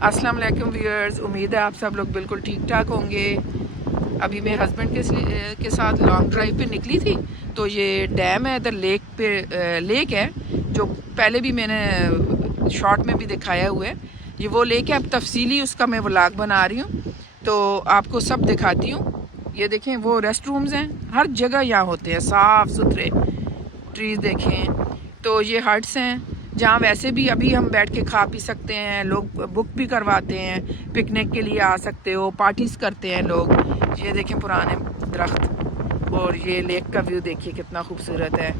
अस्सलाम वालेकुम व्यूअर्स, उम्मीद है आप सब लोग बिल्कुल ठीक ठाक होंगे। अभी मैं हस्बैंड के साथ लॉन्ग ड्राइव पे निकली थी। तो ये डैम है इधर, लेक है जो पहले भी मैंने शॉर्ट में भी दिखाया हुआ है। ये वो लेक है, अब तफसीली उसका मैं व्लॉग बना रही हूँ तो आपको सब दिखाती हूँ। ये देखें, वो रेस्ट रूम्स हैं, हर जगह यहाँ होते हैं साफ़ सुथरे। ट्रीज़ देखें, तो ये हट्स हैं जहाँ वैसे भी अभी हम बैठ के खा पी सकते हैं। लोग बुक भी करवाते हैं, पिकनिक के लिए आ सकते हो, पार्टीज़ करते हैं लोग। ये देखें पुराने दरख्त, और ये लेक का व्यू देखिए कितना खूबसूरत है।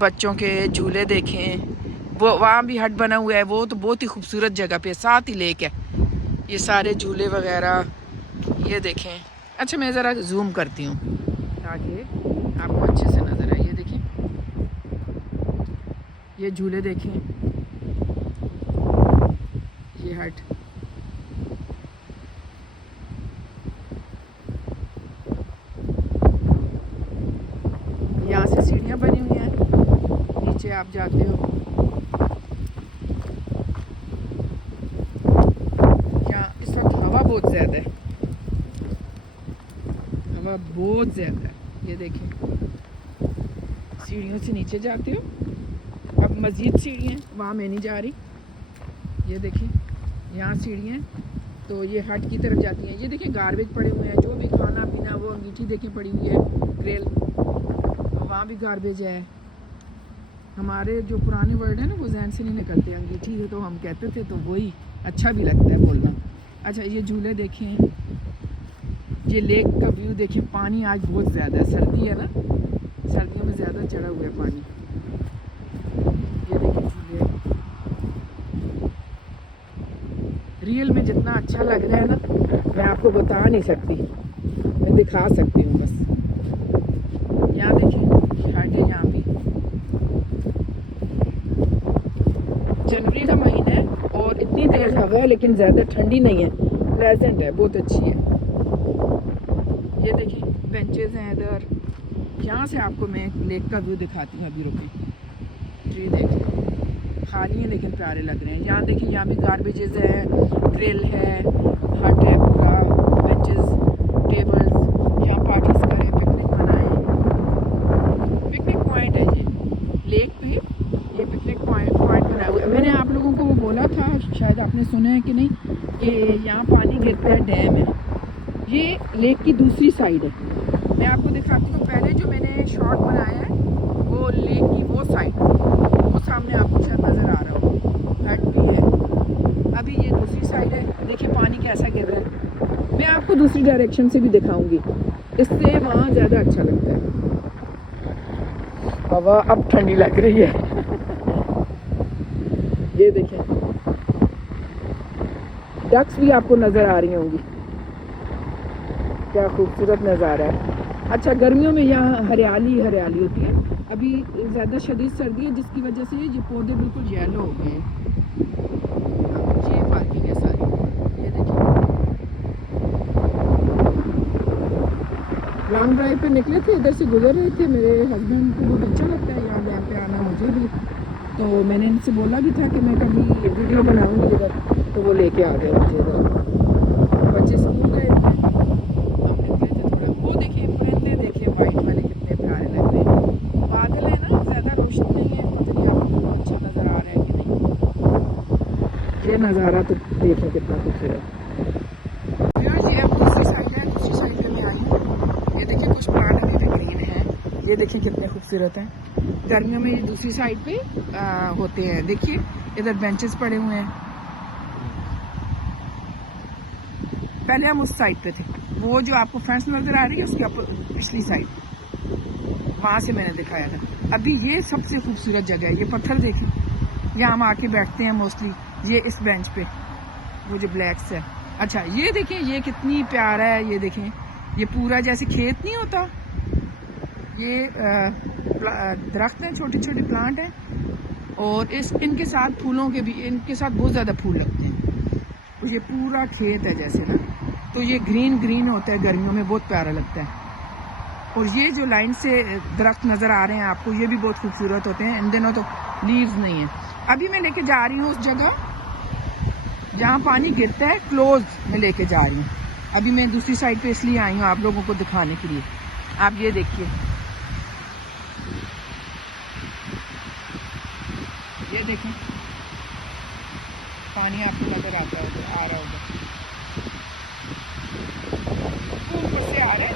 बच्चों के झूले देखें, वो वहाँ भी हट बना हुआ है, वो तो बहुत ही खूबसूरत जगह पे साथ ही लेक है। ये सारे झूले वगैरह ये देखें। अच्छा, मैं ज़रा जूम करती हूँ ताकि आपको अच्छे से नज़र आए। ये देखें, ये झूले देखें, ये हट, यहाँ से सीढ़ियाँ बनी हुई हैं, नीचे आप जाते हो। यहाँ इस वक्त हवा बहुत ज़्यादा है, हवा बहुत ज़्यादा है। ये देखें, सीढ़ियों से नीचे जाते हो। अब मज़ीद सीढ़ियाँ, वहाँ मैं नहीं जा रही। ये देखें, यहाँ सीढ़ियाँ, तो ये हट की तरफ जाती हैं। ये देखें, गार्बेज पड़े हुए हैं, जो भी खाना पीना, वो अंगीठी देखें पड़ी हुई है, ग्रिल, वहाँ भी गार्बेज है। हमारे जो पुराने वर्ड है ना, वो जहन से नहीं निकलते। अंगीठी है तो हम कहते थे, तो वही अच्छा भी लगता है बोलना। अच्छा, ये झूले देखें, ये लेक का व्यू देखें। पानी आज बहुत ज़्यादा है, सर्दी है ना, सर्दियों में ज़्यादा चढ़ा हुआ है पानी। ये देखें झूले, रियल में जितना अच्छा लग रहा है ना, मैं आपको बता नहीं सकती, मैं दिखा सकती हूँ बस। यहाँ देखें, हट है यहाँ भी। जनवरी का महीना है और इतनी तेज़ हवा है, लेकिन ज़्यादा ठंडी नहीं है, प्लेजेंट है, बहुत अच्छी है। ये देखिए, बेंचेस हैं इधर। यहाँ से आपको मैं लेक का व्यू दिखाती हूँ। अभी रुके, ट्री देखें, खाली है लेकिन प्यारे लग रहे हैं। यहाँ देखिए, यहाँ भी गार्बेजेस है, ग्रिल है, हट है पूरा, बेंचेस, टेबल्स, यहाँ पार्टीज करें, पिकनिक मनाएं। पिकनिक पॉइंट है ये लेक पे, ये पिकनिक पॉइंट बनाया हुआ है। मैंने आप लोगों को वो बोला था, शायद आपने सुना है कि नहीं, कि यहाँ पानी गिरता है, डैम है। ये लेक की दूसरी साइड है, मैं आपको दिखाती हूँ। पहले जो मैंने शॉट बनाया है वो लेक की वो साइड, वो सामने आपको शायद नज़र आ रहा हो, हट भी है। अभी ये दूसरी साइड है, देखिए पानी कैसा गिर रहा है। मैं आपको दूसरी डायरेक्शन से भी दिखाऊंगी, इससे वहाँ ज़्यादा अच्छा लगता है। हवा अब ठंडी लग रही है। ये देखें, डक्स भी आपको नज़र आ रही होंगी, क्या खूबसूरत नज़ारा है। अच्छा, गर्मियों में यहाँ हरियाली हरियाली होती है। अभी ज़्यादा शदीद सर्दी है, जिसकी वजह से ये पौधे बिल्कुल येलो हो गए हैं। ये पार्किंग है सारी, ये देखिए। लॉन्ग ड्राइव पे निकले थे, इधर से गुजर रहे थे। मेरे हस्बैंड को बहुत अच्छा लगता है यहाँ डैम पे आना, मुझे भी। तो मैंने इनसे बोला भी था कि मैं कभी वीडियो बनाऊँगी इधर, तो वो लेके आ गए मुझे इधर। बच्चे स्कूल गए, देखिए परिंदे, देखिए वाइट वाले कितने प्यारे लग रहे हैं। बादल है ना, ज़्यादा रोशनी नहीं है, पता नहीं आपको अच्छा नज़र आ रहा है कि नहीं। ये नज़ारा तो देखिए कितना खूबसूरत। ये दूसरी साइड है, दूसरी साइड पे मैं आई हूँ। ये देखिए, कुछ प्लांट अभी भी ग्रीन है, ये देखिए कितने खूबसूरत हैं। गर्मियों में ये दूसरी साइड पे होते हैं। देखिए इधर बेंचेस पड़े हुए हैं। पहले हम उस साइड पे थे, वो जो आपको फ्रेंड्स नज़र आ रही है उसके ऊपर पिछली साइड, वहाँ से मैंने दिखाया था। अभी ये सबसे खूबसूरत जगह है। ये पत्थर देखें, यहाँ हम आके बैठते हैं मोस्टली, ये इस बेंच पे, वो जो ब्लैक्स है। अच्छा, ये देखें, ये कितनी प्यारा है। ये देखें, ये पूरा जैसे खेत नहीं होता, ये दरख्त हैं, छोटे छोटे प्लांट हैं, और इनके साथ फूलों के भी, इनके साथ बहुत ज़्यादा फूल लगते हैं। तो ये पूरा खेत है जैसे ना, तो ये ग्रीन ग्रीन होता है, गर्मियों में बहुत प्यारा लगता है। और ये जो लाइन से दरख्त नज़र आ रहे हैं आपको, ये भी बहुत खूबसूरत होते हैं। इन दिनों तो लीव्स नहीं है। अभी मैं लेके जा रही हूँ उस जगह जहाँ पानी गिरता है क्लोज में लेके जा रही हूँ। अभी मैं दूसरी साइड पे इसलिए आई हूँ आप लोगों को दिखाने के लिए। आप ये देखिए, ये देखें पानी आपको नजर आता है, आ रहा होगा, ऊपर से आ रहा है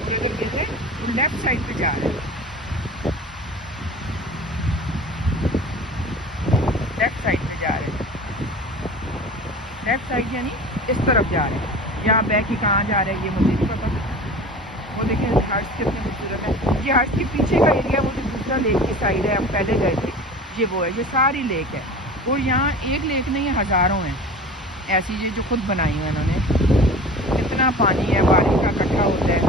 और इधर गिर रहे और लेफ्ट साइड पे जा रहा है, लेफ्ट साइड पे जा रहे हैं, लेफ्ट साइड यानी इस तरफ जा रहे हैं। यहाँ बैक ही कहाँ जा रहे हैं ये मुझे नहीं पता। वो देखें हर्ष कितने खूबसूरत है। ये हर्ष के पीछे का एरिया वो जो दूसरा लेक की साइड है, हम पहले गए थे, ये वो है, ये सारी लेक है। और यहाँ एक लेक नहीं हज़ारों हैं ऐसी, ये जो खुद बनाई है इन्होंने। कितना पानी है बारिश का इकट्ठा होता है,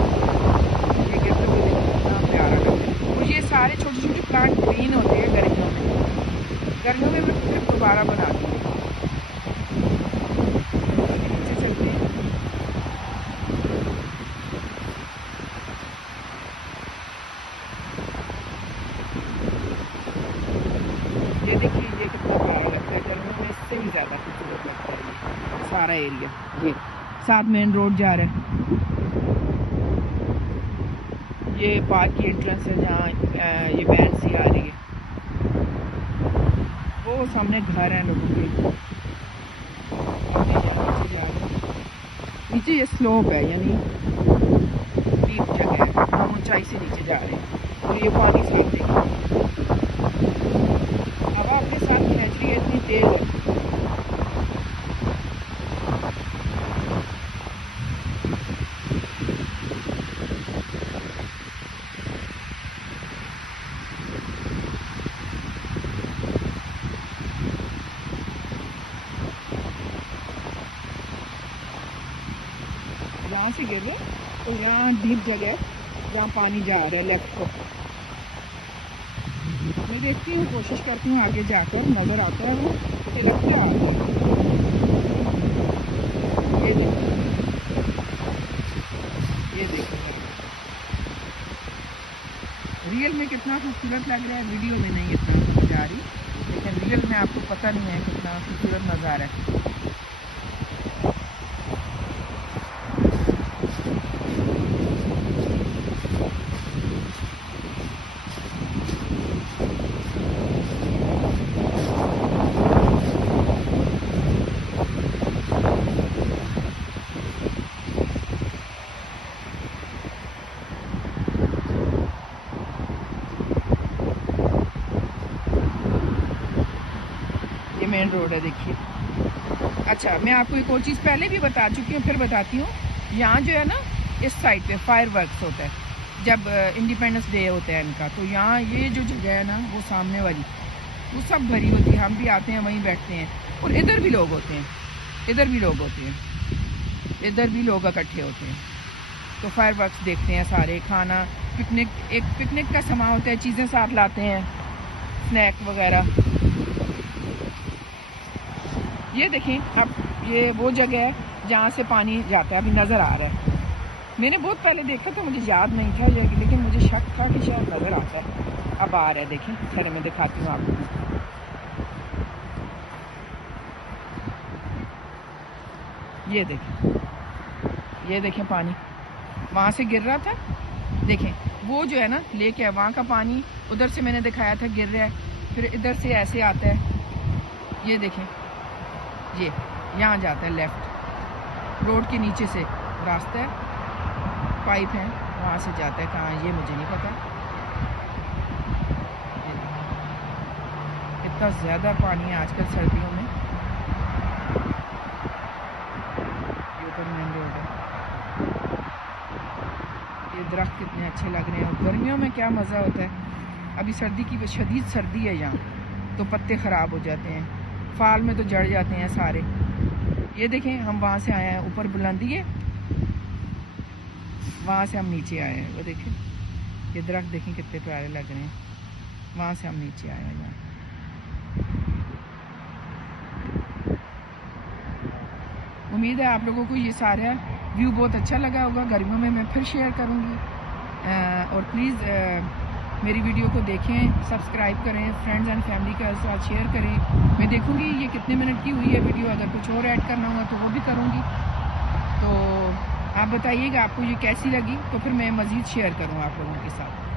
ये गिरते हुए कितना प्यारा लगता है। और ये सारे छोटे छोटे प्लांट ग्रीन होते हैं गर्मियों में। गर्मियों में मैं फिर दोबारा बनाती हूँ। नीचे चलते हैं, ये देखिए ये कितना प्यारा लगता है। गर्मियों में इससे भी ज़्यादा खूबसूरत लगता है ये सारा एरिया। ये साथ मेन रोड जा रहा है, ये पार्क की एंट्रेंस है जहाँ ये वैन सी आ रही है। वो सामने घर हैं लोगों के। नीचे ये स्लोप है यानी डीप जगह है, हम ऊंचाई से नीचे जा रहे हैं। और ये पानी साफ देखिए, हवा अपने साथ खींच रही है, इतनी तेज है। यहाँ से गिर रहे तो यहाँ डीप जगह है जहाँ पानी जा रहा है लेफ्ट को। मैं देखती हूँ, कोशिश करती हूँ आगे जाकर, नज़र आता है वो तिलकते आ रहा है। ये देखो, ये देखो रियल में कितना खूबसूरत लग रहा है, वीडियो में नहीं इतना समझ आ रही, लेकिन रियल में आपको पता नहीं है कितना खूबसूरत नज़ारा है। ये मेन रोड है देखिए। अच्छा मैं आपको एक और चीज़ पहले भी बता चुकी हूँ, फिर बताती हूँ। यहाँ जो है ना इस साइड पे फायर वर्क्स होता है जब इंडिपेंडेंस डे होता है इनका, तो यहाँ ये जो जगह है ना वो सामने वाली वो सब भरी होती है। हम भी आते हैं वहीं बैठते हैं, और इधर भी लोग होते हैं, इधर भी लोग होते हैं, इधर भी लोग इकट्ठे होते हैं। तो फायर वर्क्स देखते हैं सारे, खाना पिकनिक, एक पिकनिक का सामान होता है, चीज़ें साथ लाते हैं, स्नैक वगैरह। ये देखें अब ये वो जगह है जहाँ से पानी जाता है, अभी नज़र आ रहा है। मैंने बहुत पहले देखा था, मुझे याद नहीं था ये, लेकिन मुझे शक था कि शायद नज़र आता है। अब आ रहा है, देखें सर मैं दिखाती हूँ आपको। ये देखें, ये देखें पानी वहाँ से गिर रहा था, देखें वो जो है ना लेक है, वहाँ का पानी उधर से मैंने दिखाया था गिर रहा है, फिर इधर से ऐसे आता है। ये देखें, ये यहाँ जाता है लेफ्ट, रोड के नीचे से रास्ता है, पाइप है, वहाँ से जाता है कहाँ ये मुझे नहीं पता। इतना ज़्यादा पानी है आजकल सर्दियों में। ये ऊपर मेन रोड है, ये दरख्त कितने अच्छे लग रहे हैं। और गर्मियों में क्या मज़ा होता है। अभी सर्दी की शदीद सर्दी है यहाँ, तो पत्ते ख़राब हो जाते हैं, फाल में तो जड़ जाते हैं सारे। ये देखें हम वहाँ से आए हैं, ऊपर बुलंदी है, वहाँ से हम नीचे आए हैं। वो देखें ये दरख्त देखें कितने प्यारे लग रहे हैं, वहाँ से हम नीचे आए हैं यहाँ। उम्मीद है आप लोगों को ये सारा व्यू बहुत अच्छा लगा होगा। गर्मियों में मैं फिर शेयर करूँगी, और प्लीज़ मेरी वीडियो को देखें, सब्सक्राइब करें, फ्रेंड्स एंड फैमिली के साथ शेयर करें। मैं देखूँगी ये कितने मिनट की हुई है वीडियो, अगर कुछ और ऐड करना होगा तो वो भी करूँगी। तो आप बताइएगा आपको ये कैसी लगी, तो फिर मैं मज़ीद शेयर करूँ आप लोगों के साथ।